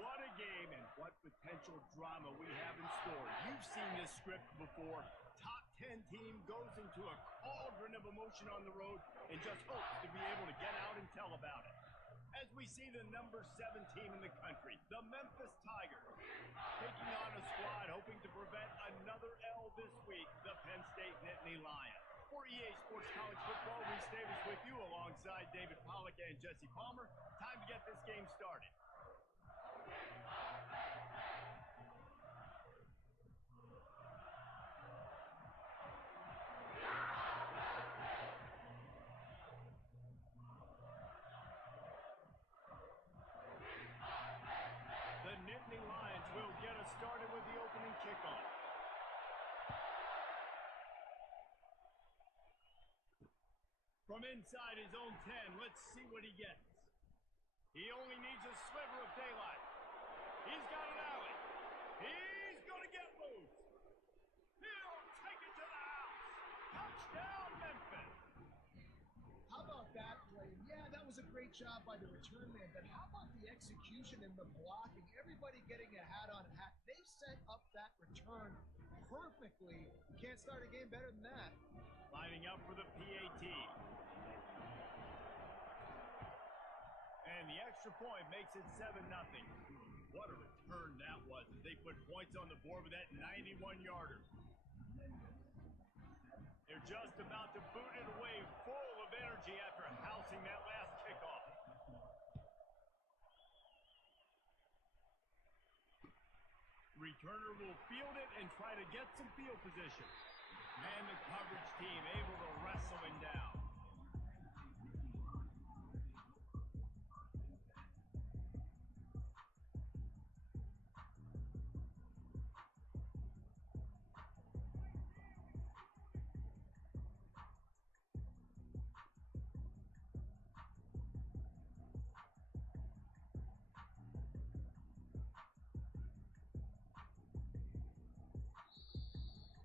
What a game and what potential drama we have in store. You've seen this script before. Top 10 team goes into a cauldron of emotion on the road and just hopes to be able to get out and tell about it. As we see the number 7 team in the country, the Memphis Tigers, taking on a squad hoping to prevent another L this week, the Penn State Nittany Lions. For EA Sports College Football, Reese Davis with you alongside David Pollack and Jesse Palmer. Time to get this game started. The Nittany Lions will get us started with the opening kickoff. From inside his own 10, let's see what he gets. He only needs a sliver of daylight. He's got an alley. He's going to get loose. He'll take it to the house. Touchdown, Memphis. How about that play? Yeah, that was a great job by the return man, but how about the execution and the blocking? Everybody getting a hat on a hat. They set up that return perfectly. You can't start a game better than that. Lining up for the PAT. And the extra point makes it 7-0. What a return that was as they put points on the board with that 91-yarder. They're just about to boot it away, full of energy after housing that last kickoff. Returner will field it and try to get some field position. And the coverage team able to wrestle him down.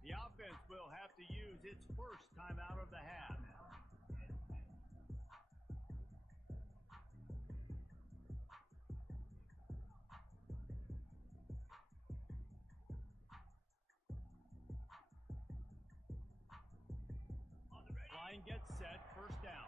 The offense will have to use its first time out of the half. Line gets set, first down.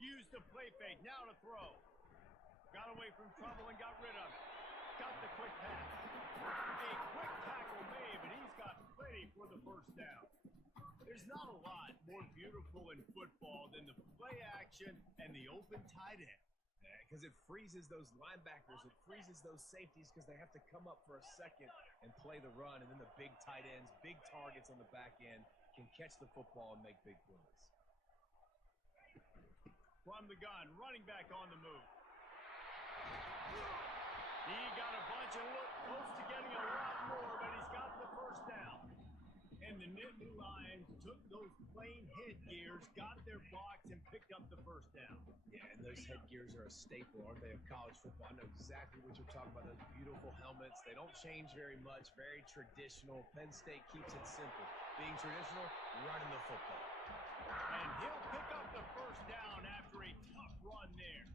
Used the play fake, now to throw. Got away from trouble and got rid of it. Got the quick pass. A quick tackle made, but he's got plenty for the first down. There's not a lot more beautiful in football than the play action and the open tight end. Because it freezes those linebackers, it freezes those safeties because they have to come up for a second and play the run, and then the big tight ends, big targets on the back end can catch the football and make big plays. From the gun, running back on the move. He got a bunch and looked close to getting a lot more, but he's got the first down. And the Nittany Lions took those plain headgears, got their box, and picked up the first down. Yeah, and those headgears are a staple, aren't they, of college football? I know exactly what you're talking about, those beautiful helmets. They don't change very much, very traditional. Penn State keeps it simple. Being traditional, running the football. And he'll pick up the first down after a tough run there.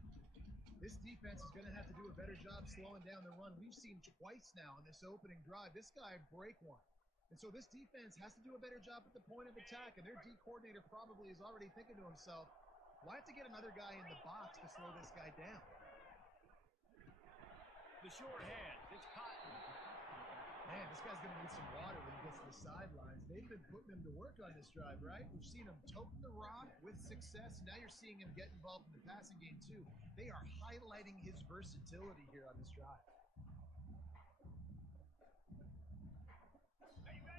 This defense is going to have to do a better job slowing down the run. We've seen twice now in this opening drive. This guy break one. And so this defense has to do a better job at the point of attack, and their D coordinator probably is already thinking to himself, well, I have to get another guy in the box to slow this guy down. The short hand, it's Cotton. Man, this guy's going to need some water when he gets to the sidelines. They've been putting him to work on this drive, right? We've seen him toting the rock with success. Now you're seeing him get involved in the passing game, too. They are highlighting his versatility here on this drive.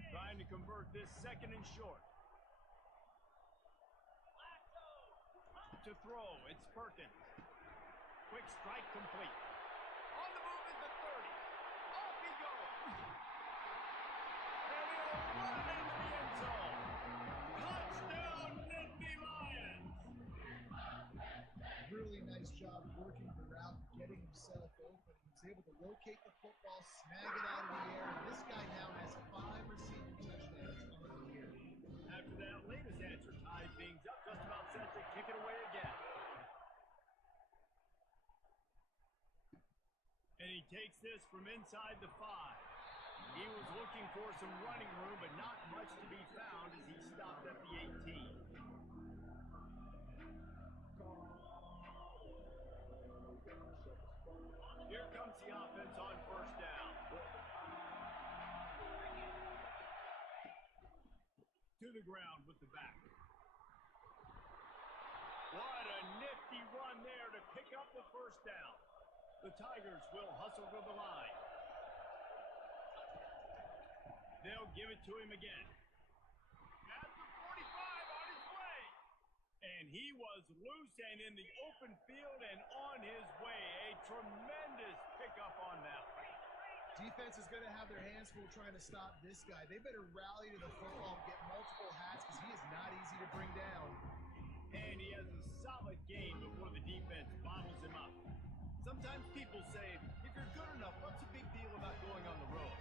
Trying to convert this second and short. To throw, it's Perkins. Quick strike complete. On the move is the 30. Off he goes. And he'll run into the end zone. Touchdown, Nittany Lions. Really nice job working the route, getting himself open. He was able to locate the football, snag it out of the air. And this guy now has 5 receiving takes this from inside the 5. He was looking for some running room, but not much to be found as he stopped at the 18. Here comes the offense on first down. To the ground with the back. What a nifty run there to pick up the first down. The Tigers will hustle to the line. They'll give it to him again. At the 45 on his way. And he was loose and in the open field and on his way. A tremendous pickup on that. Defense is going to have their hands full trying to stop this guy. They better rally to the football and get multiple hats because he is not easy to bring down. And he has a solid game before the defense bottles him up. Sometimes people say, if you're good enough, what's the big deal about going on the road?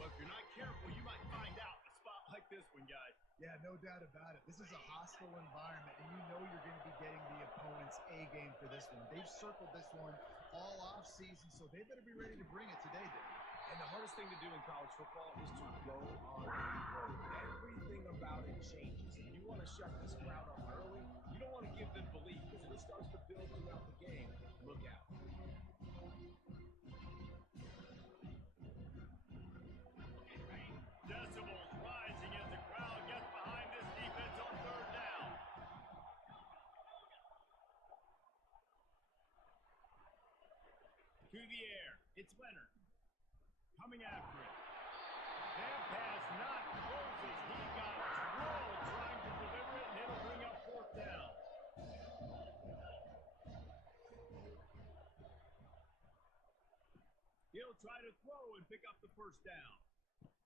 Well, if you're not careful, you might find out in a spot like this one, guys. Yeah, no doubt about it. This is a hostile environment, and you know you're going to be getting the opponent's A game for this one. They've circled this one all off season, so they better be ready to bring it today, Dan. And the hardest thing to do in college football is to go on a road. Everything about it changes. If you want to shut this crowd up early, you don't want to give them belief, because if it starts to build throughout the game, look out. Decibels rising as the crowd gets behind this defense on third down. To the air. It's Leonard. Coming after it. That pass not closes. He got drilled trying to deliver it, and it'll bring up fourth down. He'll try to throw and pick up the first down.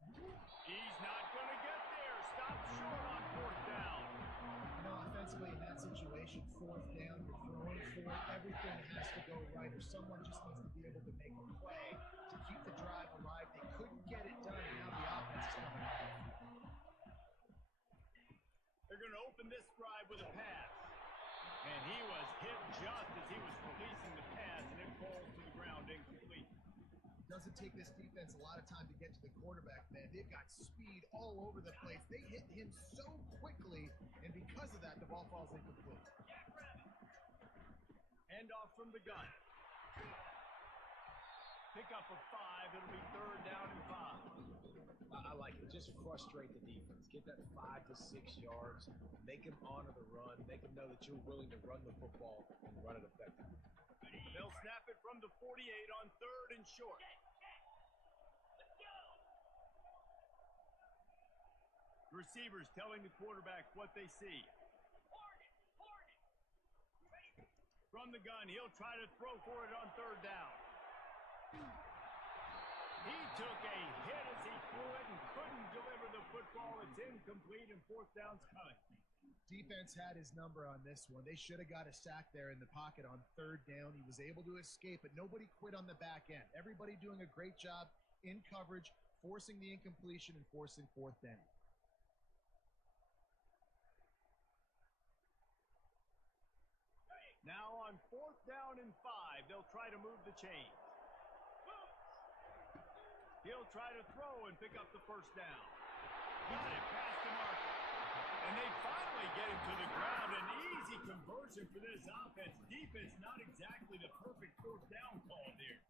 He's not going to get there. Stop short on fourth down. You know, offensively in that situation, fourth down, you're throwing for it. Everything has to go right, or someone just needs to be able to make a play to keep the drive alive. They couldn't get it done, and now the offense is coming off. They're going to open this drive with a pass. And he was hit just as he was releasing the pass, and it falls to the ground incomplete. Doesn't take this defense a lot of time to get to the quarterback, man. They've got speed all over the place. They hit him so quickly, and because of that, the ball falls incomplete. Hand off from the gun. Pick up a 5. It'll be third down and 5. I like it. Just frustrate the defense. Get that 5 to 6 yards. Make them honor the run. Make them know that you're willing to run the football and run it effectively. They'll snap it from the 48 on third and short. Receivers telling the quarterback what they see. From the gun, he'll try to throw for it on third down. He took a hit as he threw it and couldn't deliver the football. It's incomplete and fourth down's coming. Defense had his number on this one. They should have got a sack there in the pocket on third down. He was able to escape, but nobody quit on the back end. Everybody doing a great job in coverage, forcing the incompletion and forcing fourth down. Now on fourth down and 5, they'll try to move the chains. He'll try to throw and pick up the first down. Got it past the marker. And they finally get him to the ground. An easy conversion for this offense. Defense not exactly the perfect fourth down call there.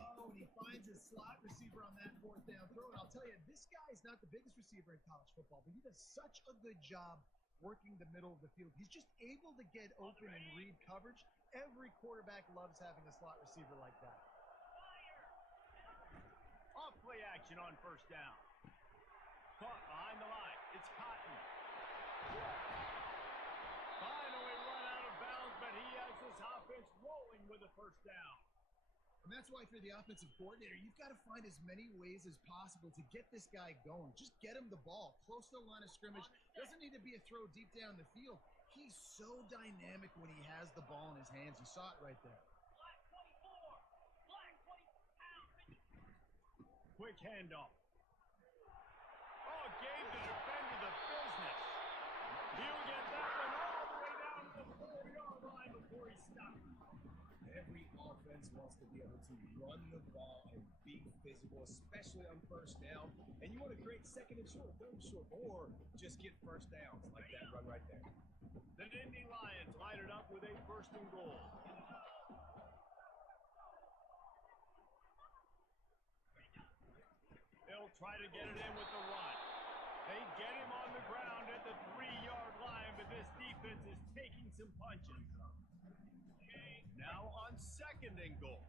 Oh, and he finds his slot receiver on that fourth down throw. And I'll tell you, this guy is not the biggest receiver in college football, but he does such a good job working the middle of the field. He's just able to get open and read coverage. Every quarterback loves having a slot receiver like that. Off play action on first down. Caught behind the line. It's Cotton. Finally run out of bounds, but he has this offense rolling with a first down. And that's why if you're the offensive coordinator, you've got to find as many ways as possible to get this guy going. Just get him the ball close to the line of scrimmage. Doesn't need to be a throw deep down the field. He's so dynamic when he has the ball in his hands. You saw it right there. Quick handoff. Oh, gave the defender the business. He'll get that one all the way down to the 4-yard line before he stops. Every offense wants to be able to run the ball and be physical, especially on first down. And you want to create second and short, third and short, or just get first downs like that run right there. The Nittany Lions line it up with a first and goal. They'll try to get it in with the run. They get him on the ground at the 3-yard line, but this defense is taking some punches. Now on second and goal.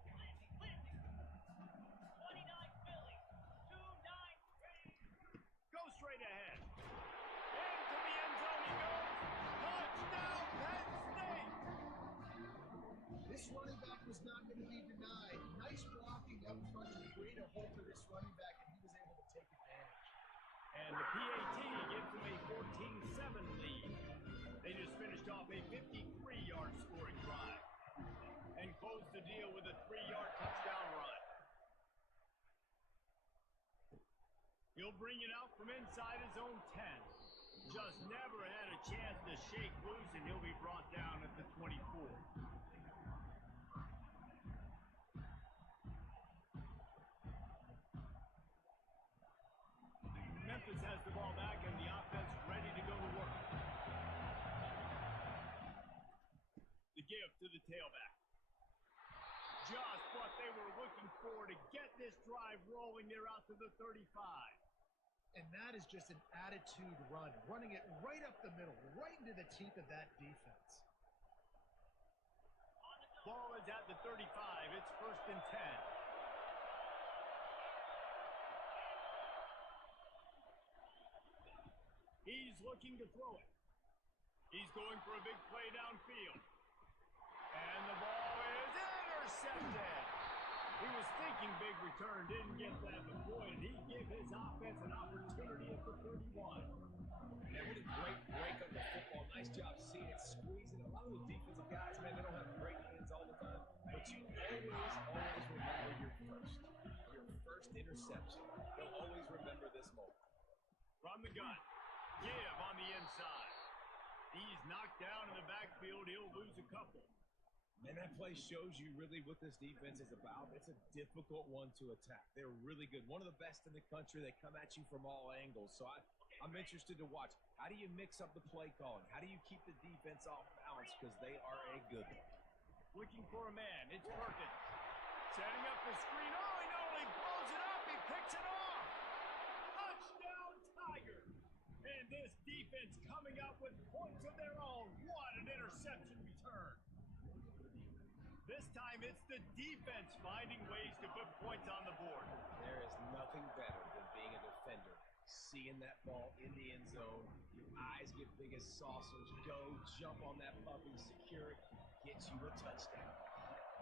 Go straight ahead. Into the end zone he goes. Touchdown, Penn State! This running back was not going to be denied. Nice blocking up front to create a hole for this running back, and he was able to take advantage. And the PAT gives them a 14-7 lead. They just finished off a 53-yard scoring drive and closed the deal with a 3-yard touchdown run. He'll bring it out from inside his own 10. Just never had a chance to shake loose, and he'll be brought down at the 24. Memphis has the ball back, and the offense ready to go to work. The give to the tailback. Just what they were looking for to get this drive rolling. They're out to the 35. And that is just an attitude run, running it right up the middle, right into the teeth of that defense. Ball is at the 35. It's first and 10. He's looking to throw it. He's going for a big play downfield. And the ball is intercepted. He was thinking big return, didn't get that, but boy, did he give his offense an opportunity at the 31. Man, what a great break on the football. Nice job seeing it, squeezing. A lot of those defensive guys, man, they don't have great hands all the time. But you always remember your first interception. They'll always remember this moment. From the gun. Give on the inside. He's knocked down in the backfield. He'll lose a couple. Man, that play shows you really what this defense is about. It's a difficult one to attack. They're really good. One of the best in the country. They come at you from all angles. So I'm interested to watch. How do you mix up the play calling? How do you keep the defense off balance? Because they are a good one. Looking for a man. It's Perkins. Setting up the screen. Oh, he not only blows it up, he picks it off. Touchdown, Tigers. And this defense coming up with points of their own. What an interception return. This time it's the defense finding ways to put points on the board. There is nothing better than being a defender. Seeing that ball in the end zone, your eyes get big as saucers. Go, jump on that puppy, secure it, get you a touchdown.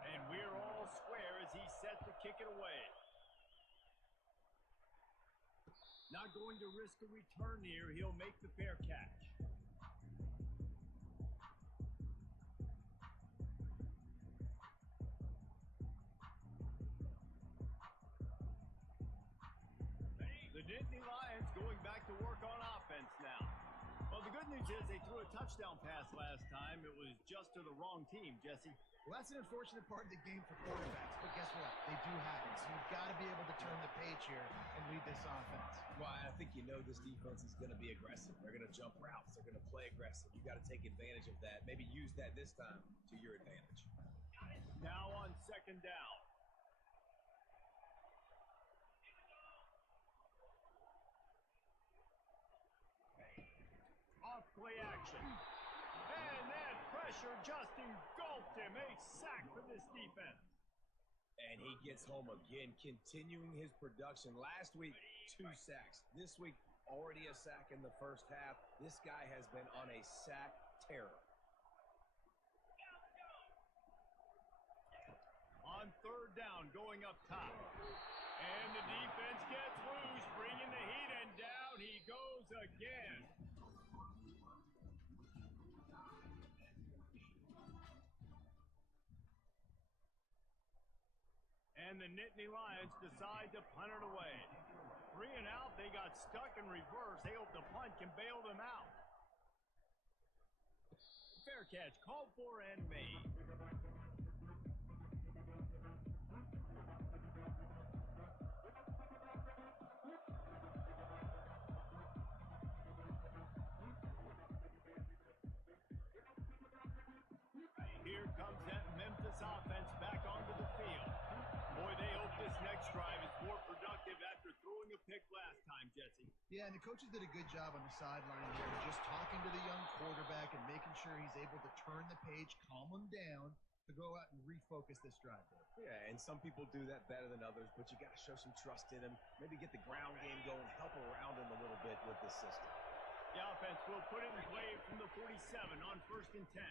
And we're all square as he's set to kick it away. Not going to risk a return here. He'll make the fair catch. The Nittany Lions going back to work on offense now. Well, the good news is they threw a touchdown pass last time. It was just to the wrong team, Jesse. Well, that's an unfortunate part of the game for quarterbacks, but guess what? They do have it. So you've got to be able to turn the page here and lead this offense. Well, I think you know this defense is going to be aggressive. They're going to jump routes. They're going to play aggressive. You got to take advantage of that. Maybe use that this time to your advantage. Now on second down. Off play action. And that pressure just engulfed him. A sack for this defense. And he gets home again, continuing his production. Last week, 2 sacks. This week, already a sack in the first half. This guy has been on a sack terror. On third down, going up top. And the defense gets loose, bringing the heat, and down he goes again. And the Nittany Lions decide to punt it away. 3 and out, they got stuck in reverse. They hope the punt can bail them out. Fair catch, called for and made. pick last time, Jesse. Yeah, and the coaches did a good job on the sideline here, just talking to the young quarterback and making sure he's able to turn the page, calm him down, to go out and refocus this drive there. Yeah, and some people do that better than others, but you got to show some trust in him. Maybe get the ground game going, help around him a little bit with this system. The offense will put it in play from the 47 on 1st and 10.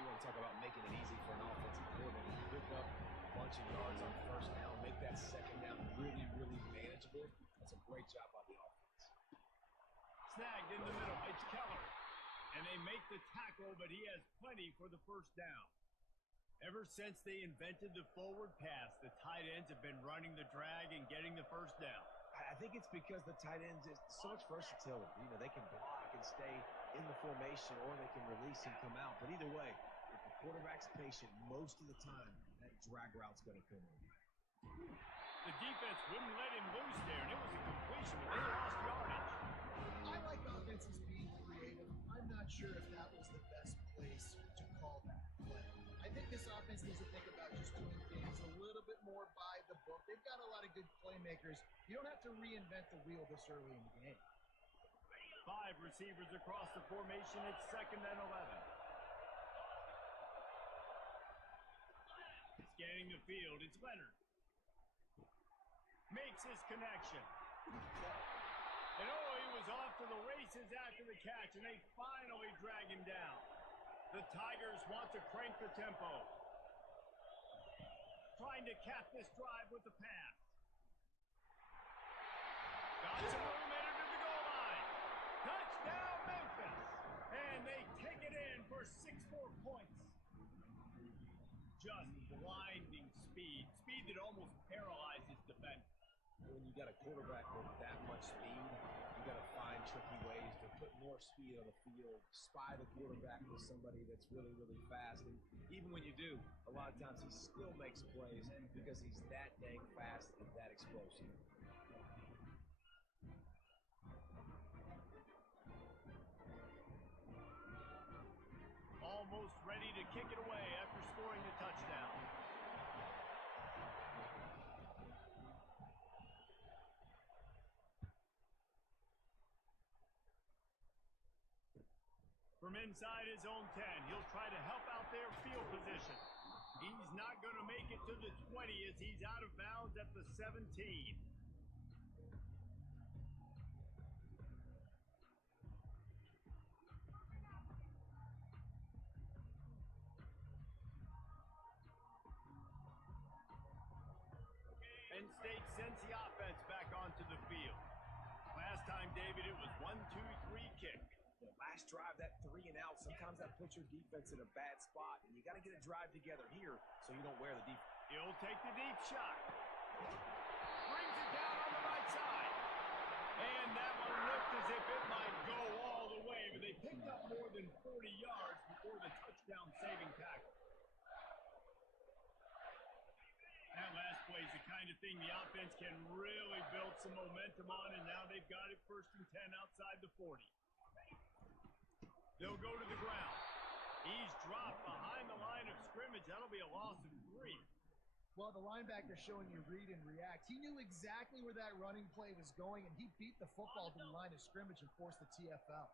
You want to talk about making it easy for an offensive coordinator to pick up a bunch of yards on 1st down, make that 2nd down really, really manageable. That's a great job by the offense. Snagged in the middle. It's Keller. And they make the tackle, but he has plenty for the 1st down. Ever since they invented the forward pass, the tight ends have been running the drag and getting the 1st down. I think it's because the tight ends is so much versatility. You know, they can block and stay in the formation, or they can release and come out. But either way, if the quarterback's patient most of the time, that drag route's going to come in. The defense wouldn't let him loose there, and it was a completion, but they lost yardage. I like offenses being creative. I'm not sure if that was the best place to call that play. I think this offense needs to think about just doing things a little bit more by the book. They've got a lot of good playmakers. You don't have to reinvent the wheel this early in the game. 5 receivers across the formation. It's 2nd and 11. Scanning the field. It's Leonard. Makes his connection. And he was off to the races after the catch, and they finally drag him down. The Tigers want to crank the tempo. Trying to cap this drive with the pass. Got some room, entered to the goal line. Touchdown, Memphis. And they take it in for 6 more points. Just blinding speed. Speed that almost paralyzes defense. When you got a quarterback with that much speed, you got to find tricky ways to put more speed on the field, spy the quarterback with somebody that's really, really fast. And even when you do, a lot of times he still makes plays because he's that dang fast and that explosive. Almost ready to kick it away after scoring the touchdown. From inside his own 10, he'll try to help out their field position. He's not going to make it to the 20 as he's out of bounds at the 17. Penn State sends the offense back onto the field. Last time, David, it was 1-2-3 kick. Last drive, that 3 and out, sometimes that puts your defense in a bad spot, and you got to get a drive together here so you don't wear the defense. He'll take the deep shot. Brings it down on the right side. And that one looked as if it might go all the way, but they picked up more than 40 yards before the touchdown-saving tackle. That last play is the kind of thing the offense can really build some momentum on, and now they've got it 1st and 10 outside the 40. They'll go to the ground. He's dropped behind the line of scrimmage. That'll be a loss of 3. Well, the linebacker showing you read and react. He knew exactly where that running play was going, and he beat the football to the line of scrimmage and forced the TFL.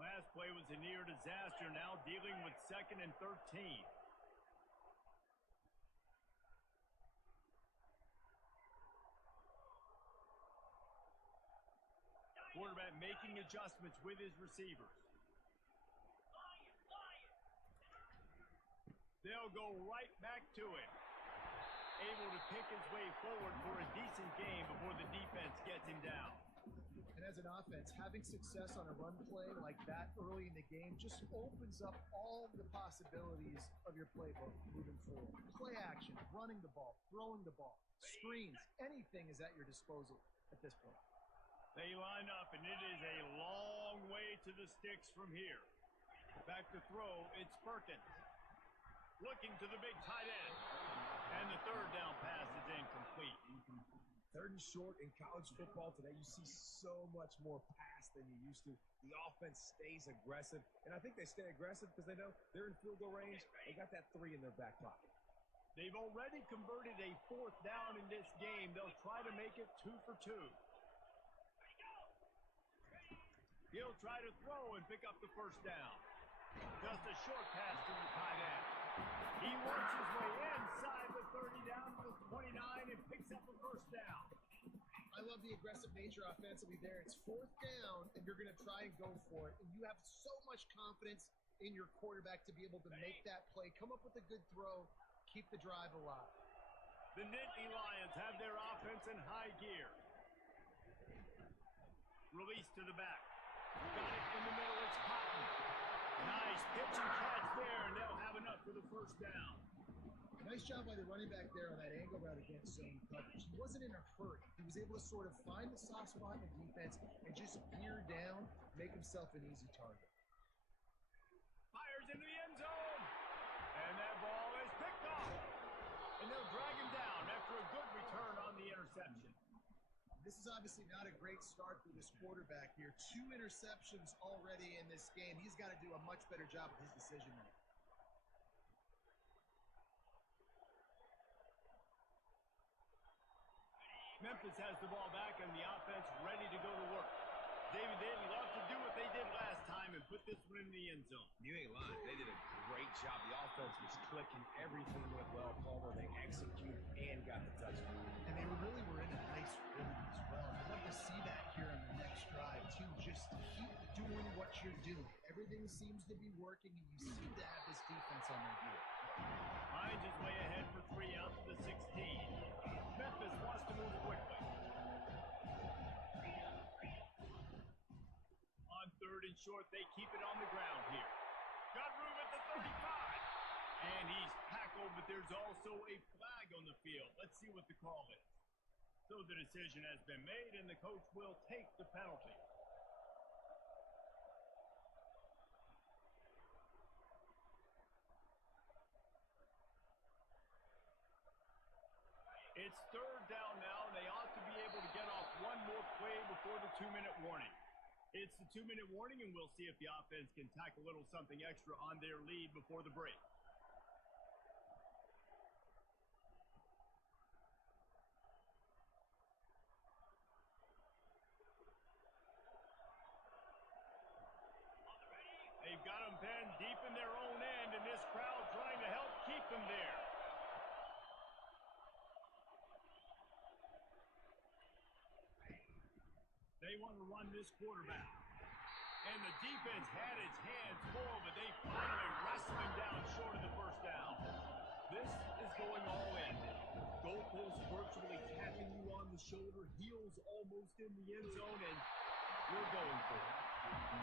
Last play was a near disaster, now dealing with 2nd and 13. Quarterback making adjustments with his receivers. They'll go right back to him. Able to pick his way forward for a decent game before the defense gets him down. And as an offense, having success on a run play like that early in the game just opens up all the possibilities of your playbook moving forward. Play action, running the ball, throwing the ball, screens, anything is at your disposal at this point. They line up, and it is a long way to the sticks from here. Back to throw, it's Perkins. Looking to the big tight end. And the 3rd down pass is incomplete. 3rd and short in college football today, you see so much more pass than you used to. The offense stays aggressive, and I think they stay aggressive because they know they're in field goal range. They got that 3 in their back pocket. They've already converted a 4th down in this game. They'll try to make it 2 for 2. He'll try to throw and pick up the 1st down. Just a short pass to the tight end. He works his way inside the 30 down to the 29 and picks up a 1st down. I love the aggressive nature offensively there. It's 4th down, and you're going to try and go for it. And you have so much confidence in your quarterback to be able to make that play, come up with a good throw, keep the drive alive. The Nittany Lions have their offense in high gear. Release to the back. Got it in the middle. It's Cotton. Nice pitch and catch there, and they'll have enough for the 1st down. Nice job by the running back there on that angle route against zone coverage. He wasn't in a hurry. He was able to sort of find the soft spot in the defense and just gear down, make himself an easy target. Fires into the end zone. And that ball is picked off. And they'll drag him down after a good return on the interception. This is obviously not a great start for this quarterback here. 2 interceptions already in this game. He's got to do a much better job with his decision making. Memphis has the ball back and the offense ready to go to work. David, they'd love to do what they did last time and put this one in the end zone. You ain't lying. They did a great job. The offense was clicking. Everything went well. Palmer, they executed and got the touchdown. And they really were in a nice rhythm as well. I'd love to see that here on the next drive, too. Just keep doing what you're doing. Everything seems to be working, and you seem to have this defense on their heel. Finds his way ahead for 3 out to the 16. Memphis wants to move quickly. On 3rd and short, they keep it on the ground here. Got room at the 35. And he's tackled, but there's also a flag on the field. Let's see what the call is. So the decision has been made, and the coach will take the penalty. It's 3rd down now, and they ought to be able to get off one more play before the 2-minute warning. It's the 2-minute warning, and we'll see if the offense can tack a little something extra on their lead before the break. They've got them pinned deep in their own end, and this crowd trying to help keep them there. They want to run this quarterback. And the defense had its hands full, but they finally wrestled him down short of the 1st down. This is going all in. Goalpost virtually tapping you on the shoulder, heels almost in the end zone, and we're going for it.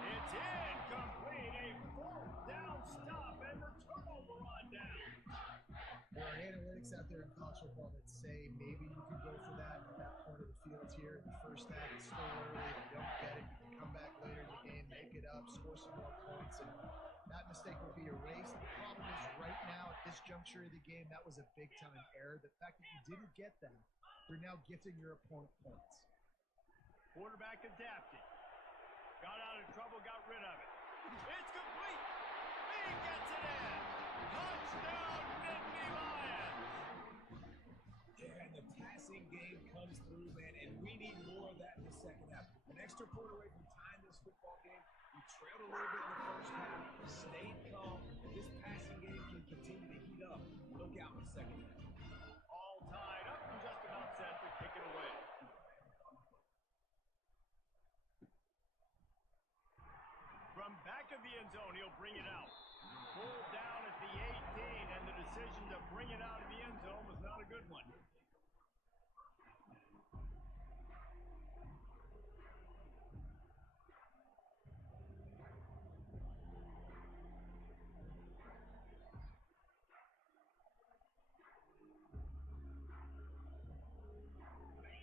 It's incomplete, a 4th down stop, and the turnover on down. There are analytics out there in college football that say maybe you could go for that at that point of the field here in the 1st half. It's still early. If you don't get it, you can come back later in the game, make it up, score some more points, and that mistake will be erased. The problem is right now at this juncture of the game, that was a big-time error. The fact that you didn't get that, you're now gifting your opponent points. Quarterback adapted. Got out of trouble, got rid of it. It's complete. He gets it in. Touchdown, Nittany Lions. Yeah, and the passing game comes through, man, and we need more of that in the 2nd half. An extra point away from tying this football game. We trailed a little bit in the 1st half, stayed calm, and this passing game can continue to heat up. Look out in the 2nd half. All tied up and just about set to kick it away. From back of the end zone, he'll bring it out. Pulled down at the 18, and the decision to bring it out of the end zone was not a good one.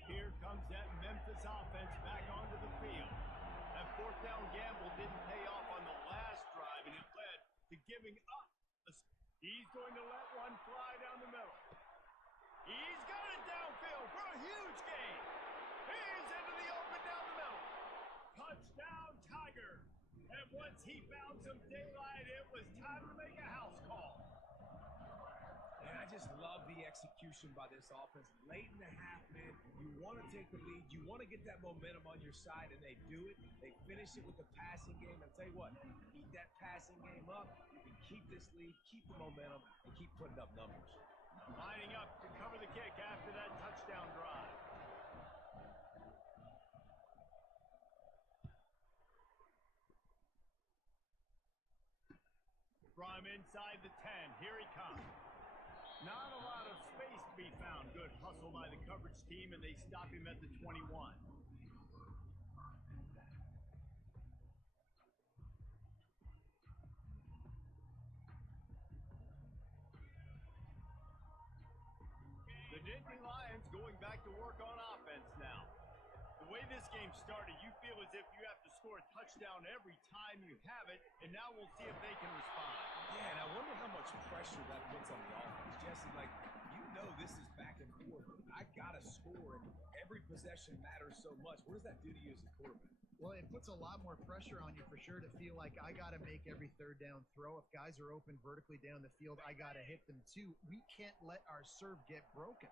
Here comes that Memphis offense back onto the field. That 4th down gamble didn't pay off on the last drive, and it led to giving up. He's going to let one fly down the middle. He's got it downfield for a huge gain. He's into the open down the middle. Touchdown, Tiger. And once he found some daylight, it was time to make a house call. And I just love the execution by this offense. Late in the half, man, you want to take the lead. You want to get that momentum on your side, and they do it. They finish it with the passing game. I'll tell you what, keep that passing game up. You can keep this lead, keep the momentum, and keep putting up numbers. Lining up to cover the kick after that touchdown drive. From inside the 10, here he comes. Not a lot of space to be found. Good hustle by the coverage team, and they stop him at the 21. The Nittany Lions going back to work on offense now. The way this game started, you feel as if you have to score a touchdown every time you have it, and now we'll see if they can respond. Yeah, and I wonder how much pressure that puts on the offense. Jesse, like, you know this is back and forth. I got to score, and every possession matters so much. What does that do to you as a quarterback? Well, it puts a lot more pressure on you for sure to feel like I got to make every third down throw. If guys are open vertically down the field, I got to hit them too. We can't let our serve get broken.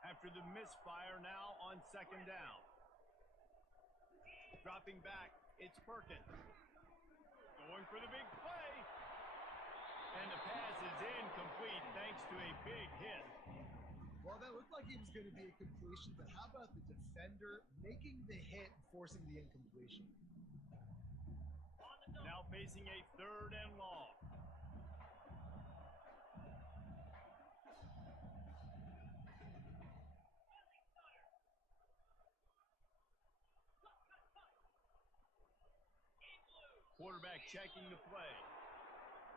After the misfire now on second down. Dropping back, it's Perkins. Going for the big play. And the pass is incomplete thanks to a big hit. Well, that looked like it was going to be a completion, but how about the defender making the hit and forcing the incompletion? Now facing a third and long. Quarterback checking the play.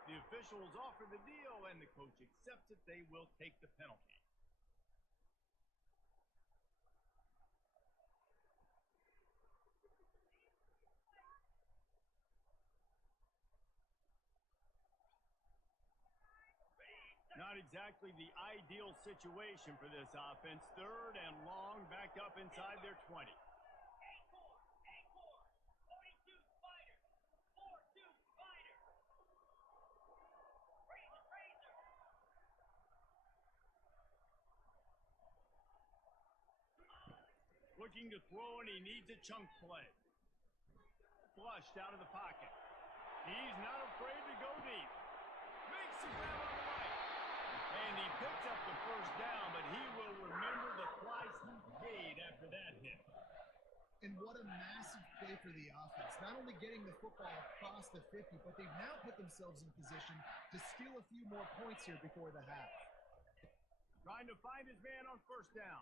The officials offer the deal, and the coach accepts it. They will take the penalty. Not exactly the ideal situation for this offense. Third and long, back up inside their 20. Looking to throw, and he needs a chunk play. Flushed out of the pocket. He's not afraid to go deep. Makes the grab on the right. And he picks up the first down, but he will remember the price he paid after that hit. And what a massive play for the offense. Not only getting the football across the 50, but they've now put themselves in position to steal a few more points here before the half. Trying to find his man on first down.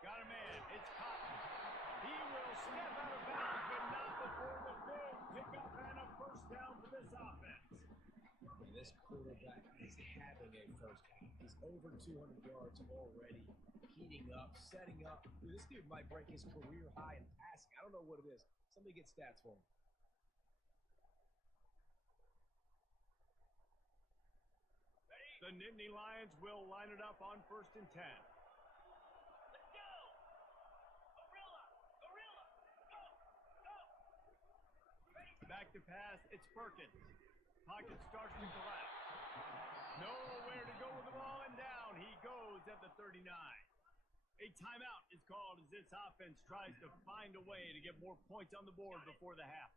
Got a man. It's Cotton. He will step out of bounds, but not before the big pickup and a first down for this offense. And this quarterback is having a first half. He's over 200 yards already, heating up, setting up. Dude, this dude might break his career high in passing. I don't know what it is. Somebody get stats for him. The Nittany Lions will line it up on first and 10. Back to pass, it's Perkins. Pocket starts to collapse. Nowhere to go with the ball, and down he goes at the 39. A timeout is called as this offense tries to find a way to get more points on the board before the half.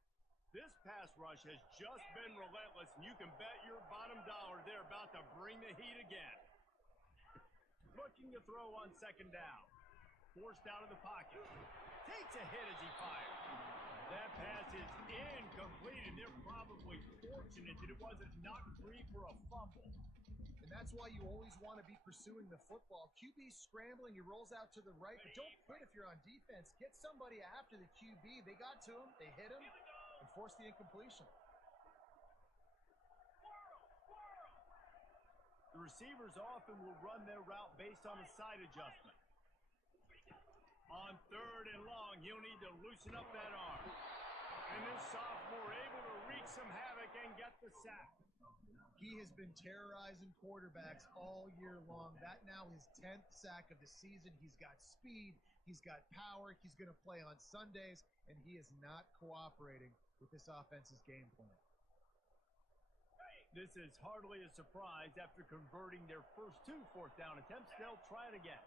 This pass rush has just been relentless, and you can bet your bottom dollar they're about to bring the heat again. Looking to throw on second down. Forced out of the pocket. Takes a hit as he fires. That pass is incomplete, and they're probably fortunate that it wasn't knocked free for a fumble. And that's why you always want to be pursuing the football. QB scrambling, he rolls out to the right, but don't quit if you're on defense. Get somebody after the QB. They got to him, they hit him, and forced the incompletion. The receivers often will run their route based on a side adjustment. On third and long, he'll need to loosen up that arm. And this sophomore able to wreak some havoc and get the sack. He has been terrorizing quarterbacks all year long. That now his 10th sack of the season. He's got speed. He's got power. He's going to play on Sundays, and he is not cooperating with this offense's game plan. This is hardly a surprise. After converting their first 2 fourth-down attempts, they'll try it again.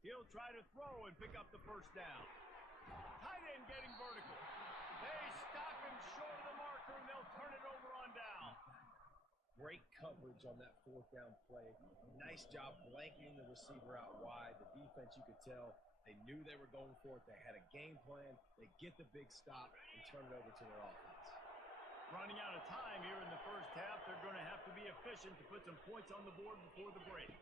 He'll try to throw and pick up the first down. Tight end getting vertical. They stop him short of the marker, and they'll turn it over on down. Great coverage on that fourth down play. Nice job blanketing the receiver out wide. The defense, you could tell, they knew they were going for it. They had a game plan. They get the big stop and turn it over to their offense. Running out of time here in the first half. They're going to have to be efficient to put some points on the board before the break.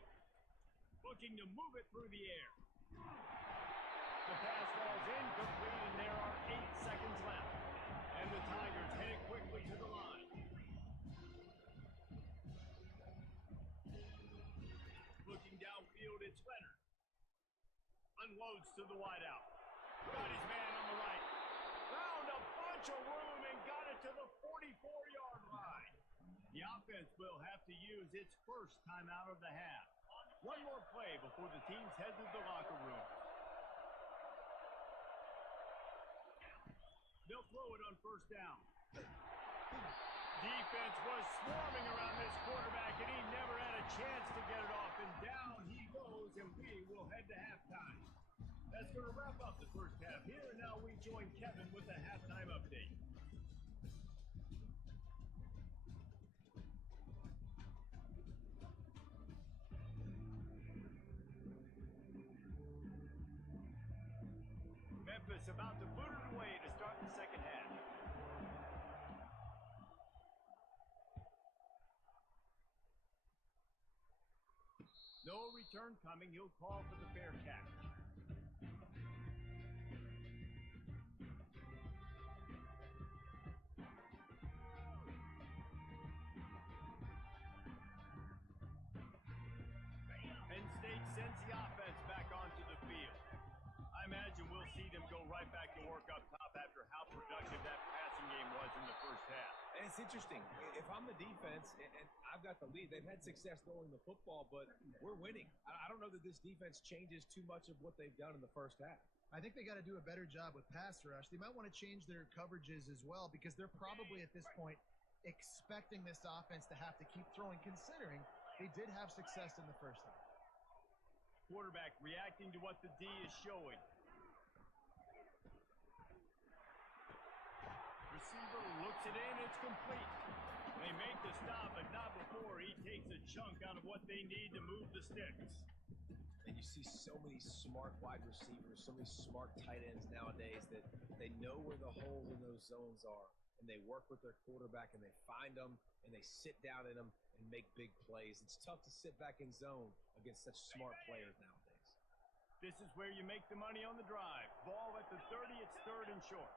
Looking to move it through the air. The pass falls incomplete, and there are 8 seconds left. And the Tigers head it quickly to the line. Looking downfield, it's Leonard. Unloads to the wideout. Got his man on the right. Found a bunch of room and got it to the 44-yard line. The offense will have to use its first timeout of the half. One more play before the teams head to the locker room. They'll throw it on first down. Defense was swarming around this quarterback, and he never had a chance to get it off. And down he goes, and we will head to halftime. That's going to wrap up the first half here, and now we join Kevin with the halftime update. Memphis about to boot it away to start the second half. No return coming. He'll call for the Bearcats. Penn State sends the offense back onto the field. I imagine we'll see them go right back to work up top after how productive that passing game was in the first half. And it's interesting. If I'm the defense and I've got the lead, they've had success throwing the football, but we're winning. I don't know that this defense changes too much of what they've done in the first half. I think they got to do a better job with pass rush. They might want to change their coverages as well, because they're probably at this point expecting this offense to have to keep throwing, considering they did have success in the first half. Quarterback reacting to what the D is showing. Receiver looks it in, it's complete. They make the stop, but not before he takes a chunk out of what they need to move the sticks. And you see so many smart wide receivers, so many smart tight ends nowadays that they know where the holes in those zones are. And they work with their quarterback, and they find them, and they sit down in them and make big plays. It's tough to sit back in zone against such smart players nowadays. This is where you make the money on the drive. Ball at the 30, it's third and short.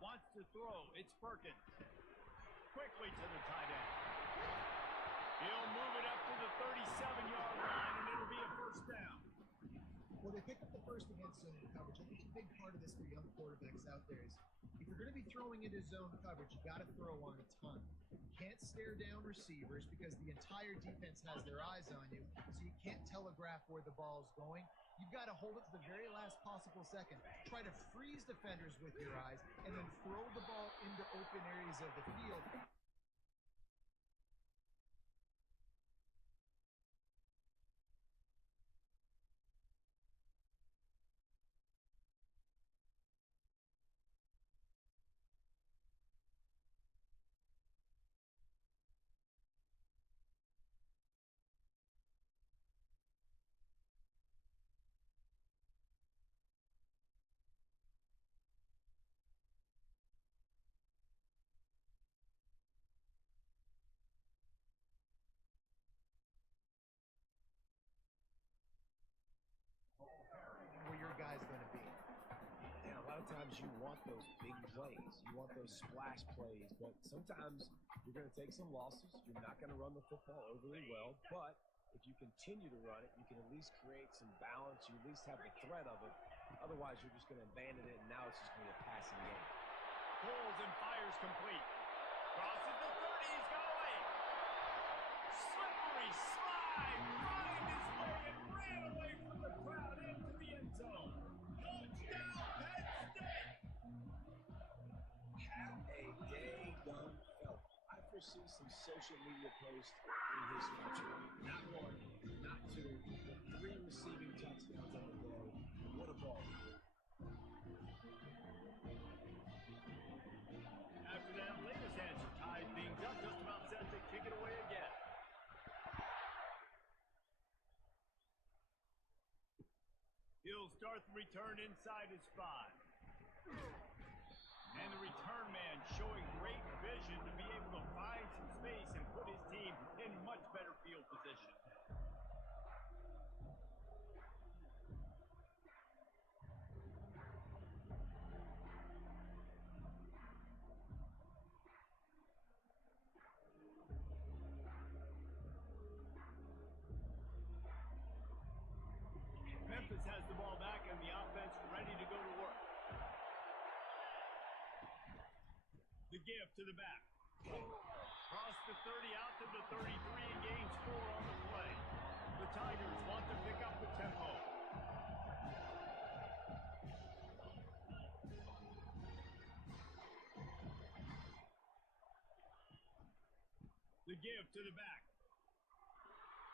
Wants to throw, it's Perkins. Quickly to the tight end. He'll move it up to the 37-yard line, and it'll be a first down. Well, they picked up the first against zone coverage. I think a big part of this for young quarterbacks out there is if you're going to be throwing into zone coverage, you got to throw on a ton. You can't stare down receivers because the entire defense has their eyes on you, so you can't telegraph where the ball's going. You've got to hold it to the very last possible second. Try to freeze defenders with your eyes, and then throw the ball into open areas of the field. Where your guy's going to be. And a lot of times you want those big plays. You want those splash plays. But sometimes you're going to take some losses. You're not going to run the football overly well. But if you continue to run it, you can at least create some balance. You at least have the threat of it. Otherwise, you're just going to abandon it, and now it's just going to be a passing game. Pulls and fires complete. Crosses the 30, he's got away. Slippery slide, find his way see some social media posts in his future. Not one, not two, but 3 receiving touchdowns on the day. What a ball. After that latest answer tied things up, just about set to kick it away again. He'll start the return inside his 5. And the return man showing great vision to be able to find some space and put his team in much better field position. Memphis has the ball back and the offense ready to go to work. The give to the back. Cross the 30 out to the 33 and gains 4 on the play. The Tigers want to pick up the tempo. The give to the back.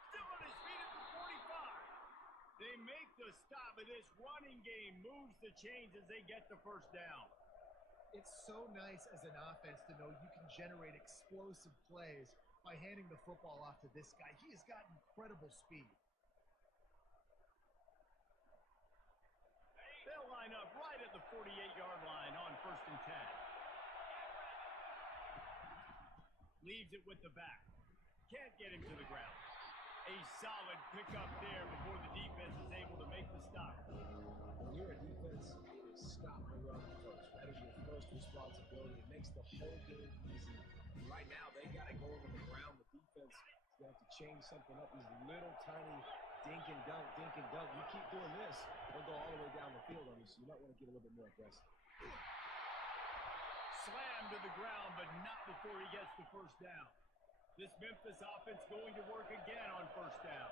Still on his feet at the 45. They make the stop, and this running game moves the chains as they get the first down. It's so nice as an offense to know you can generate explosive plays by handing the football off to this guy. He has got incredible speed. They'll line up right at the 48-yard line on 1st and 10. Leaves it with the back. Can't get him to the ground. A solid pickup there before the defense is able to make the stop. When you're a defense, it is stop the run first. That is your first responsibility. It makes the whole game easy. And right now, they got to go over the ground. The defense is going to have to change something up. These little tiny dink and dunk, dink and dunk. You keep doing this, they'll go all the way down the field on you, so you might want to get a little bit more aggressive. Slam to the ground, but not before he gets the first down. This Memphis offense going to work again on 1st down.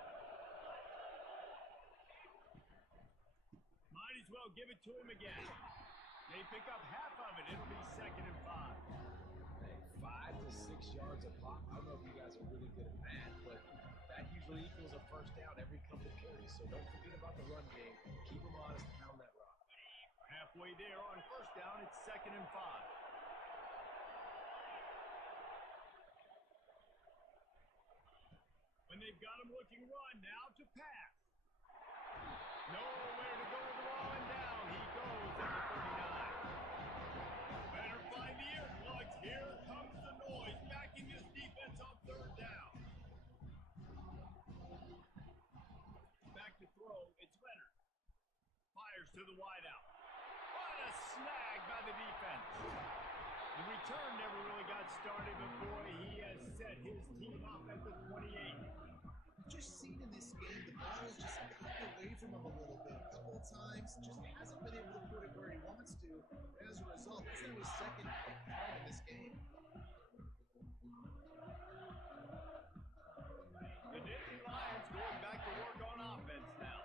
Might as well give it to him again. They pick up half of it. It'll be 2nd and 5. Hey, 5 to 6 yards a pop. I don't know if you guys are really good at math, but that usually equals a first down every couple carries. So don't forget about the run game. Keep them honest and pound that rock. Halfway there on 1st down, it's 2nd and 5. When they've got him looking run, now to pass. Nowhere to go with the ball, and down he goes at the 39. Better find the earplugs. Here comes the noise, backing this defense on 3rd down. Back to throw, it's Leonard. Fires to the wideout. What a snag by the defense. The return never really got started, but boy, he has set his team up at the 28. Just seen in this game, the ball has just gotten away from him a little bit. A couple of times, just hasn't been able to put it where he wants to. And as a result, this is his 2nd pick in this game. The Nittany Lions going back to work on offense now.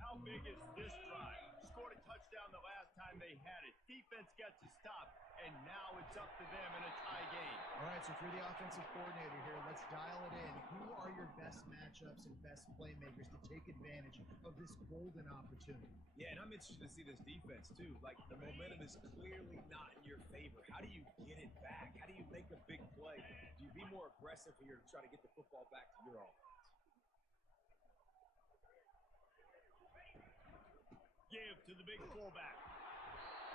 How big is this drive? Scored a touchdown the last time they had it. Defense gets a stop, and now it's up to them in a tie game. All right, so if you're the offensive coordinator here, let's dial it in. Who are your best matchups and best playmakers to take advantage of this golden opportunity? Yeah, and I'm interested to see this defense, too. Like, the momentum is clearly not in your favor. How do you get it back? How do you make a big play? Do you be more aggressive here to try to get the football back to your offense? Give to the big fullback.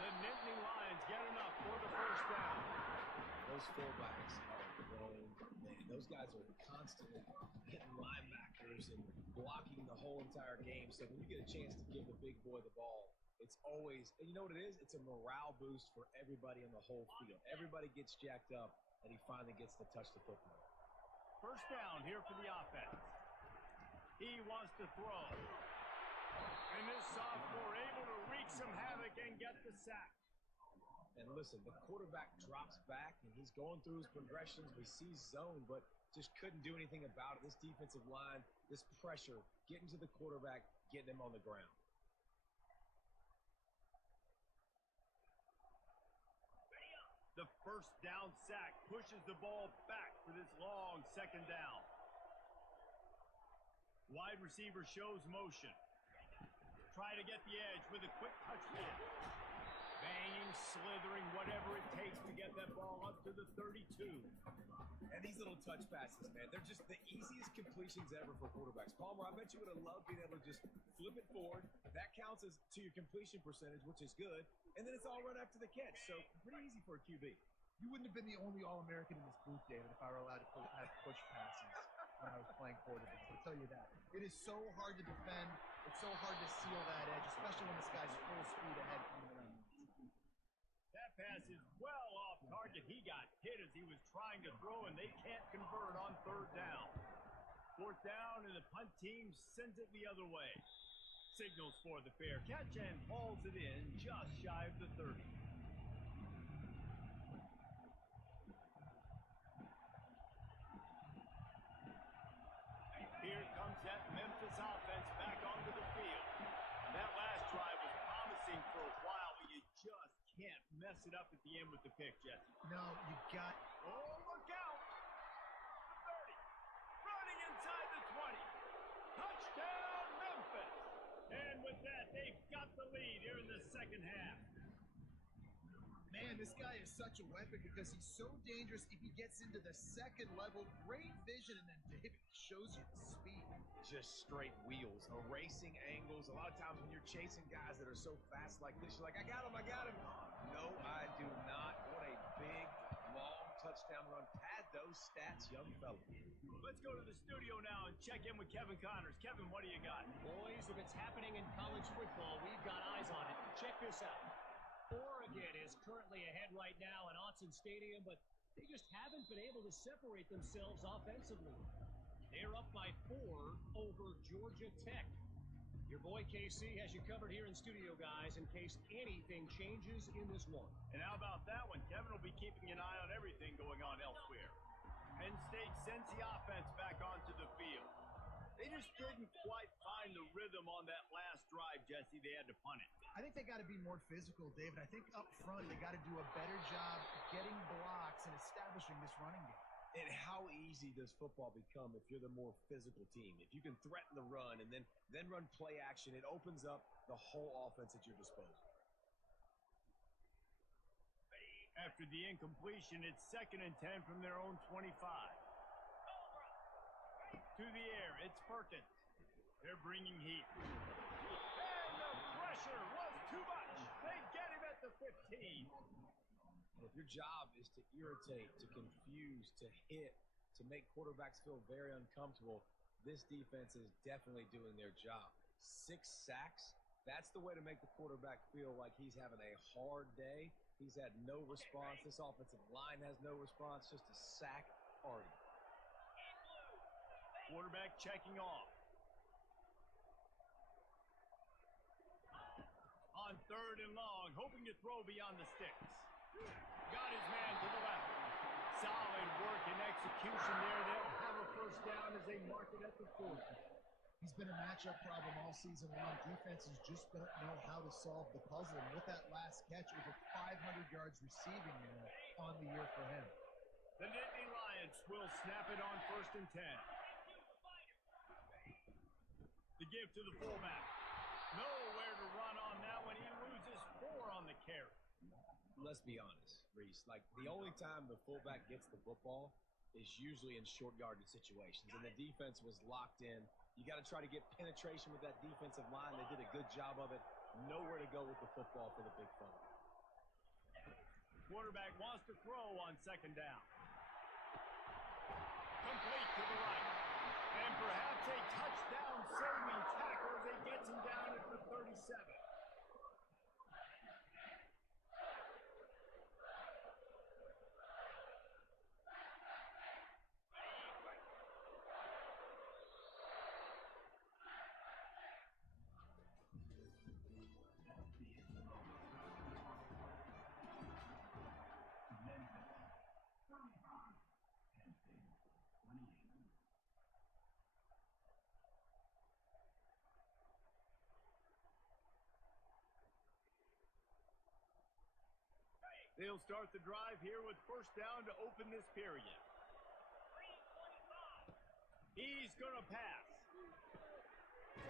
The Nittany Lions get enough for the first down. Those fullbacks are growing, man. Those guys are constantly hitting linebackers and blocking the whole entire game. So when you get a chance to give the big boy the ball, it's always, and you know what it is? It's a morale boost for everybody in the whole field. Everybody gets jacked up, and he finally gets to touch the football. First down here for the offense. He wants to throw. And this sophomore able to wreak some havoc and get the sack. And listen, the quarterback drops back, and he's going through his progressions. We see zone, but just couldn't do anything about it. This defensive line, this pressure, getting to the quarterback, getting him on the ground. The first down sack pushes the ball back for this long second down. Wide receiver shows motion. Try to get the edge with a quick touch ball. Banging, slithering, whatever it takes to get that ball up to the 32. And these little touch passes, man, they're just the easiest completions ever for quarterbacks. Palmer, I bet you would have loved being able to just flip it forward. That counts as to your completion percentage, which is good. And then it's all run after the catch. So pretty easy for a QB. You wouldn't have been the only All-American in this booth, David, if I were allowed to have push passes when I was playing quarterback. I'll tell you that. It is so hard to defend. It's so hard to seal that edge, especially when this guy's full speed ahead coming around. That pass is well off target. He got hit as he was trying to throw, and they can't convert on third down. Fourth down, and the punt team sends it the other way. Signals for the fair catch and hauls it in just shy of the 30. Here comes that Memphis offense back onto the field. That last drive was promising for a while, but you just can't mess it up at the end with the pick, Jesse. No, you got... Oh, look out! The 30. Running inside the 20. Touchdown, Memphis! And with that, they've got the lead here in the second half. Man, this guy is such a weapon because he's so dangerous if he gets into the second level. Great vision, and then David shows you the speed. Just straight wheels, erasing angles. A lot of times when you're chasing guys that are so fast like this, you're like, I got him. No, I do not. What a big, long touchdown run. Pad those stats, young fella. Let's go to the studio now and check in with Kevin Connors. Kevin, what do you got? Boys, if it's happening in college football, we've got eyes on it. Check this out. Oregon is currently ahead right now in Autzen Stadium, but they just haven't been able to separate themselves offensively. They're up by 4 over Georgia Tech. Your boy KC has you covered here in studio, guys, in case anything changes in this one. And how about that one? Kevin will be keeping an eye on everything going on elsewhere. Penn State sends the offense back onto the field. They just didn't quite find the rhythm on that last drive, Jesse. They had to punt it. I think they got to be more physical, David. I think up front they got to do a better job getting blocks and establishing this running game. And how easy does football become if you're the more physical team? If you can threaten the run and then run play action, it opens up the whole offense at your disposal. After the incompletion, it's 2nd and 10 from their own 25. To the air, it's Perkins. They're bringing heat. And the pressure was too much. They get him at the 15. If your job is to irritate, to confuse, to hit, to make quarterbacks feel very uncomfortable, this defense is definitely doing their job. 6 sacks, that's the way to make the quarterback feel like he's having a hard day. He's had no response. This offensive line has no response, just a sack party. Quarterback checking off. On 3rd and long, hoping to throw beyond the sticks. Got his man to the left. Solid work and execution there. They'll have a first down as they mark it at the 40. He's been a matchup problem all season long. Defenses just don't know how to solve the puzzle. And with that last catch, over 500 yards receiving there on the year for him. The Nittany Lions will snap it on 1st and 10. The give to the fullback. Nowhere to run on that one. He loses 4 on the carry. Let's be honest, Reese. Like, the only time the fullback gets the football is usually in short yardage situations, and the defense was locked in. You got to try to get penetration with that defensive line. They did a good job of it. Nowhere to go with the football for the big fella. Quarterback wants to throw on 2nd down. Complete to the right. And perhaps a touchdown-saving tackle as it gets him down at the 37. They'll start the drive here with first down to open this period. He's going to pass.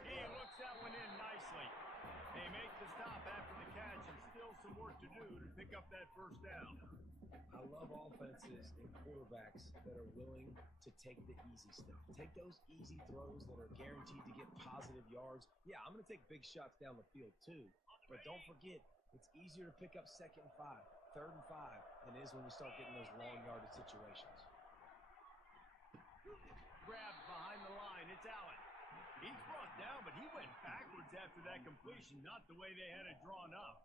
He looks that one in nicely. They make the stop after the catch, and still some work to do to pick up that first down. I love offenses and quarterbacks that are willing to take the easy stuff. Take those easy throws that are guaranteed to get positive yards. Yeah, I'm going to take big shots down the field too. But don't forget, it's easier to pick up 2nd and 5, 3rd and 5 than it is when you start getting those long yardage situations. Grabbed behind the line. It's Allen. He's brought down, but he went backwards after that completion, not the way they had it drawn up.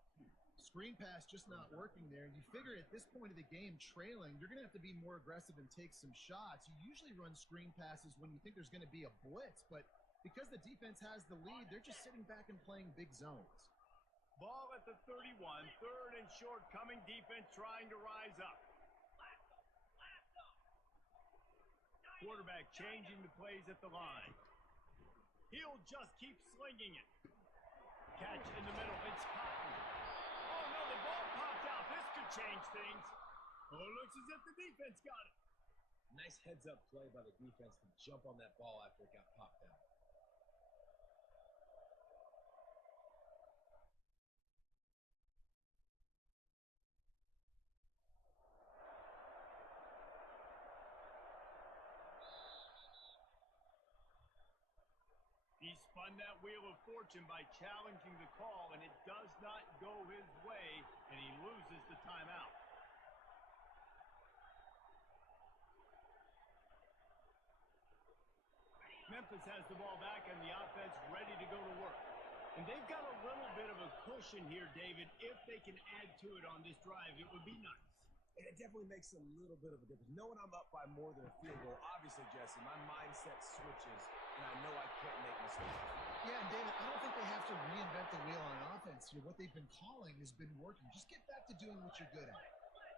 Screen pass just not working there. You figure at this point of the game, trailing, you're going to have to be more aggressive and take some shots. You usually run screen passes when you think there's going to be a blitz, but because the defense has the lead, they're just sitting back and playing big zones. Ball at the 31, 3rd and short, coming defense trying to rise up. Quarterback changing the plays at the line. He'll just keep slinging it. Catch in the middle. It's Cotton. Oh, no, the ball popped out. This could change things. Oh, it looks as if the defense got it. Nice heads-up play by the defense to jump on that ball after it got popped out. He spun that wheel of fortune by challenging the call, and it does not go his way, and he loses the timeout. Memphis has the ball back, and the offense ready to go to work. And they've got a little bit of a cushion here, David. If they can add to it on this drive, it would be nice. And it definitely makes a little bit of a difference. Knowing I'm up by more than a field goal, obviously, Jesse, my mindset switches, and I know I can't make mistakes. Yeah, and David, I don't think they have to reinvent the wheel on offense here. What they've been calling has been working. Just get back to doing what you're good at.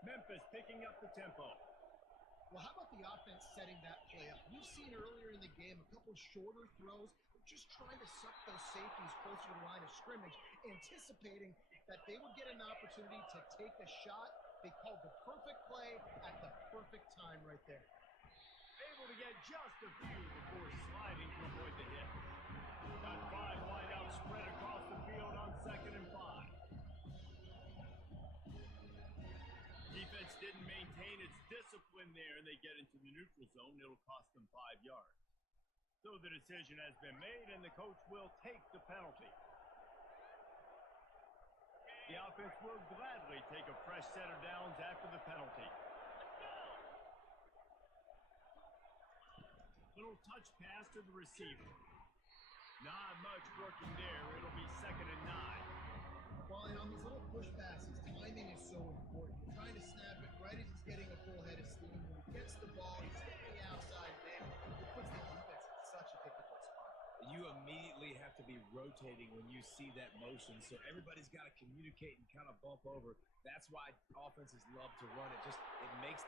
Memphis picking up the tempo. Well, how about the offense setting that play up? We've seen earlier in the game a couple shorter throws, just trying to suck those safeties closer to the line of scrimmage, anticipating that they would get an opportunity to take a shot. They called the perfect play at the perfect time right there. Able to get just a few before sliding to avoid the hit. Got 5 wide out spread across the field on 2nd and 5. Defense didn't maintain its discipline there, and they get into the neutral zone. It'll cost them 5 yards. So the decision has been made, and the coach will take the penalty. The offense will gladly take a fresh set of downs after the penalty. Little touch pass to the receiver. Not much working there. It'll be 2nd and 9. Well, and on these little push passes, timing is so important. You're trying to snap it right as he's getting a full head of steam. When he gets the ball, he's hitting the outside man. It puts the defense in such a difficult spot. You immediately have to be rotating when you see that motion, so everybody's got to communicate and kind of bump over. That's why offenses love to run it. It makes.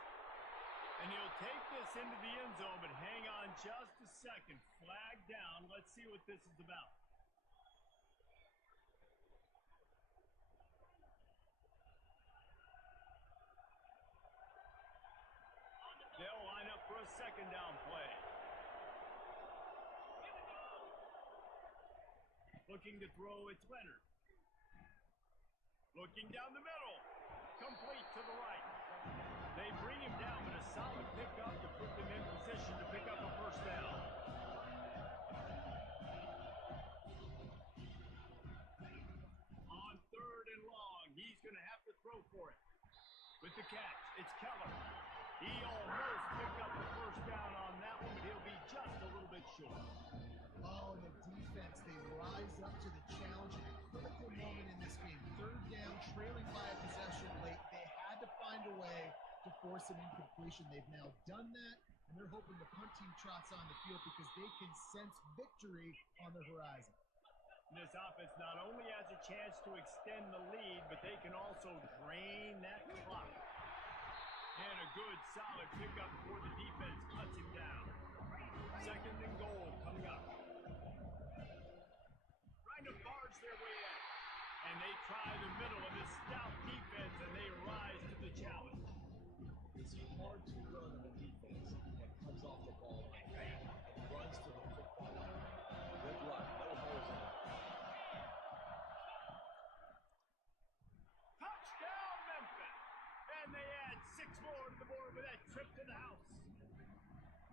And he'll take this into the end zone, but hang on just a second. Flag down. Let's see what this is about. They'll line up for a 2nd down play. Looking to throw, it's Leonard. Looking down the middle. Complete to the right. They bring him down, but a solid pickup to put them in position to pick up a first down. On 3rd and long, he's going to have to throw for it. With the catch, it's Keller. He almost picked up the first down on that one, but he'll be just a little bit short. Oh, and the defense, they rise up to the challenge at a critical moment in this game. 3rd down, trailing by a possession late. They had to find a way to force an incompletion. They've now done that, and they're hoping the punt team trots on the field because they can sense victory on the horizon. This offense not only has a chance to extend the lead, but they can also drain that clock. And a good, solid pickup before the defense cuts him down. 2nd and goal coming up. Trying to barge their way in. And they try the middle of this stout defense, and they rise to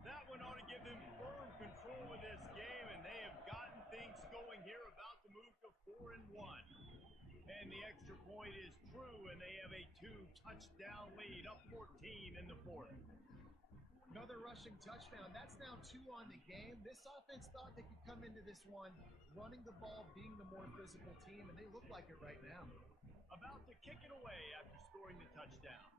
That one ought to give them firm control of this game, and they have gotten things going here, about to move to 4-1. And the extra point is true, and they have a 2-touchdown lead, up 14 in the fourth. Another rushing touchdown. That's now 2 on the game. This offense thought they could come into this one running the ball, being the more physical team, and they look like it right now. About to kick it away after scoring the touchdown.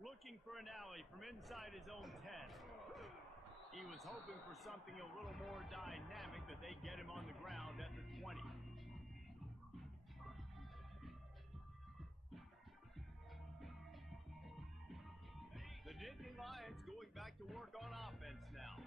Looking for an alley from inside his own 10. He was hoping for something a little more dynamic, but they get him on the ground at the 20. The Nittany Lions going back to work on offense now.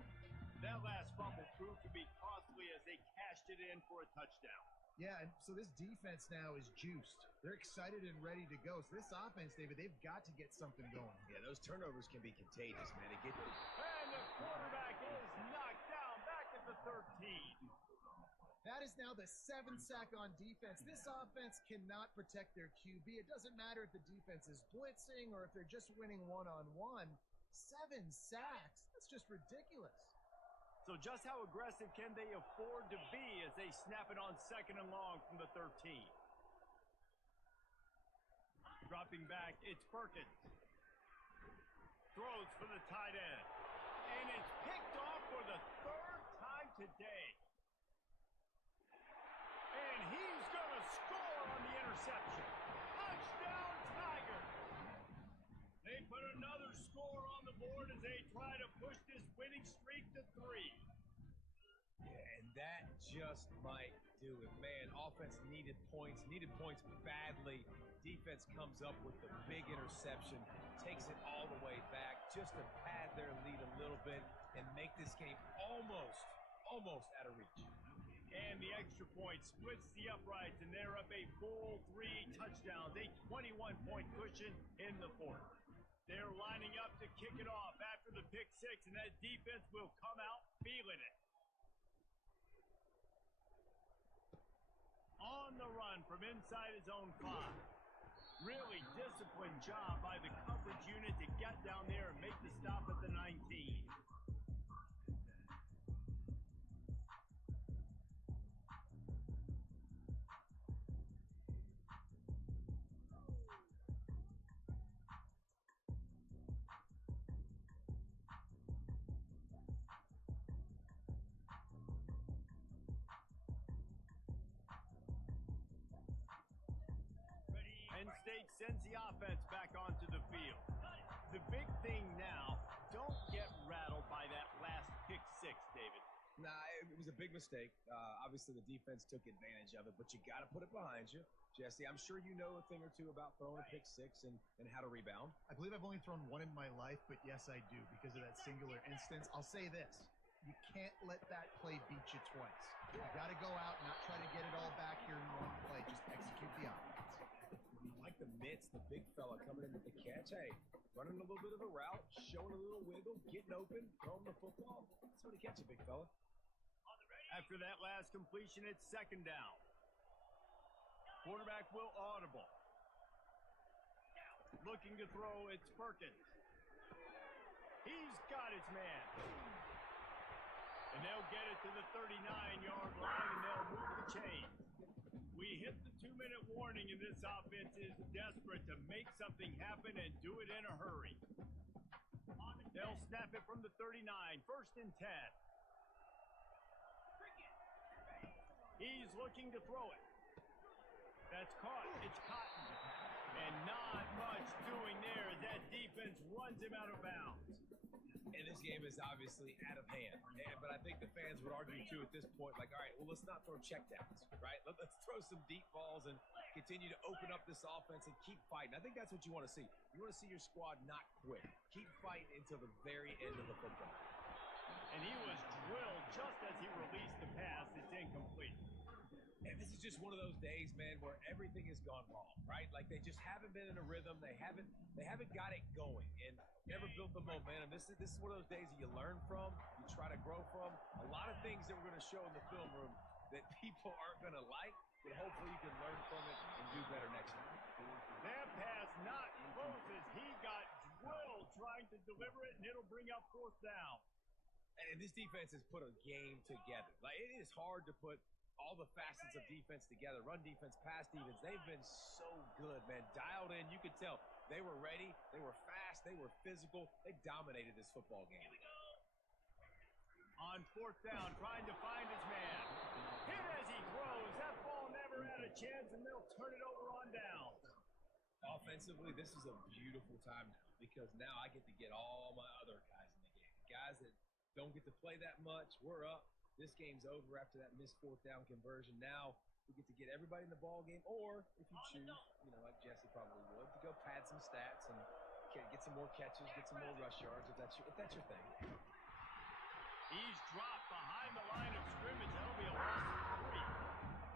That last fumble proved to be costly as they cashed it in for a touchdown. Yeah, and so this defense now is juiced. They're excited and ready to go. So this offense, David, they've got to get something going. Yeah, those turnovers can be contagious, man. And the quarterback is knocked down back at the 13. That is now the 7th sack on defense. This offense cannot protect their QB. It doesn't matter if the defense is blitzing or if they're just winning one-on-one. 7 sacks. That's just ridiculous. So just how aggressive can they afford to be as they snap it on 2nd and long from the 13? Dropping back, it's Perkins. Throws for the tight end. And it's picked off for the 3rd time today. And he's going to score on the interception. Touchdown, Tigers! They put another score on the board as they try to push this winning streak to 3. Yeah, and that just might do it. Man, offense needed points badly. Defense comes up with the big interception, takes it all the way back just to pad their lead a little bit and make this game almost out of reach. And the extra point splits the uprights, and they're up a full 3 touchdowns, a 21-point cushion in the fourth. They're lining up to kick it off after the pick 6, and that defense will come out feeling it. On the run from inside his own 5. Really disciplined job by the coverage unit to get down there and make the stop at the 19. Penn State sends the offense back onto the field. The big thing now, don't get rattled by that last pick 6, David. Nah, it was a big mistake. Obviously, the defense took advantage of it, but you got to put it behind you. Jesse, I'm sure you know a thing or two about throwing a pick 6 and how to rebound. I believe I've only thrown 1 in my life, but yes, I do because of that singular instance. I'll say this. You can't let that play beat you twice. You got to go out and not try to get it all back here in one play. Just execute the offense. Like the mitts, the big fella coming in with the catch. Hey, running a little bit of a route, showing a little wiggle, getting open, throwing the football. That's how to catch it, big fella. After that last completion, it's 2nd down. Quarterback will audible. Looking to throw, it's Perkins. He's got his man. And they'll get it to the 39-yard line, and they'll move the chains. We hit the 2-minute warning, and this offense is desperate to make something happen and do it in a hurry. They'll snap it from the 39, 1st and 10. He's looking to throw it. That's caught. It's Cotton. And not much doing there as that defense runs him out of bounds. And this game is obviously out of hand. But I think the fans would argue, too, at this point, like, all right, well, let's not throw checkdowns, right? Let's throw some deep balls and continue to open up this offense and keep fighting. I think that's what you want to see. You want to see your squad not quit. Keep fighting until the very end of the football. And he was drilled just as he released the pass. It's incomplete. And this is just one of those days, man, where everything has gone wrong, right? Like they just haven't been in a rhythm. They haven't got it going and never built the momentum. This is one of those days that you learn from, you try to grow from. A lot of things that we're going to show in the film room that people aren't going to like, but hopefully you can learn from it and do better next time. That pass not close as he got drilled trying to deliver it, and it'll bring up fourth down. And this defense has put a game together. Like, it is hard to put all the facets of defense together. Run defense, pass defense. They've been so good, man. Dialed in. You could tell they were ready. They were fast. They were physical. They dominated this football game. On fourth down, trying to find his man. Hit as he throws. That ball never had a chance, and they'll turn it over on down. Offensively, this is a beautiful time now because now I get to get all my other guys in the game. Guys that don't get to play that much. We're up. This game's over after that missed fourth down conversion. Now we get to get everybody in the ball game, or if you choose, like Jesse probably would, to go pad some stats and get some more catches, get some more rush yards if that's your thing. He's dropped behind the line of scrimmage. That'll be a loss of 3.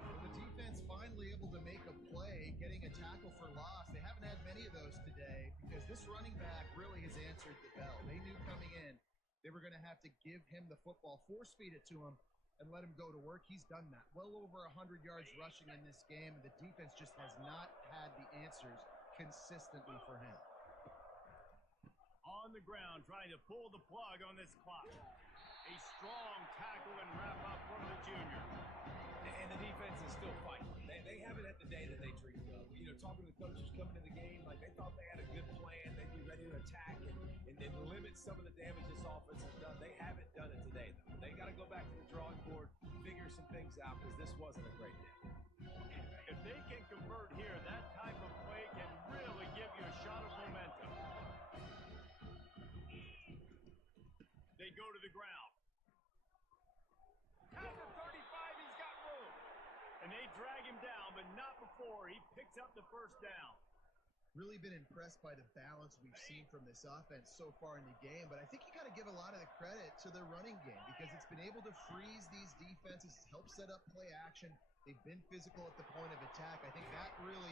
Well, the defense finally able to make a play, getting a tackle for loss. They haven't had many of those today because this running back really has answered the bell. They knew coming in they were going to have to give him the football, force-feed it to him, and let him go to work. He's done that. Well over 100 yards rushing in this game, and the defense just has not had the answers consistently for him. On the ground, trying to pull the plug on this clock. A strong tackle and wrap-up from the junior. And the defense is still fighting. They haven't had the day that they dreamed of. Talking to the coaches coming to the game, like they thought they had a good plan. They'd be ready to attack and limit some of the damage this offense has done. They haven't done it today, though. They got to go back to the drawing board, figure some things out because this wasn't a great day. If they can convert here, that type of play can really give you a shot of momentum. They go to the ground. At the 35, he's got room. And they drag him down, but not before he picks up the first down. Really been impressed by the balance we've seen from this offense so far in the game, but I think you got to give a lot of the credit to the running game because it's been able to freeze these defenses, help set up play action. They've been physical at the point of attack. I think that really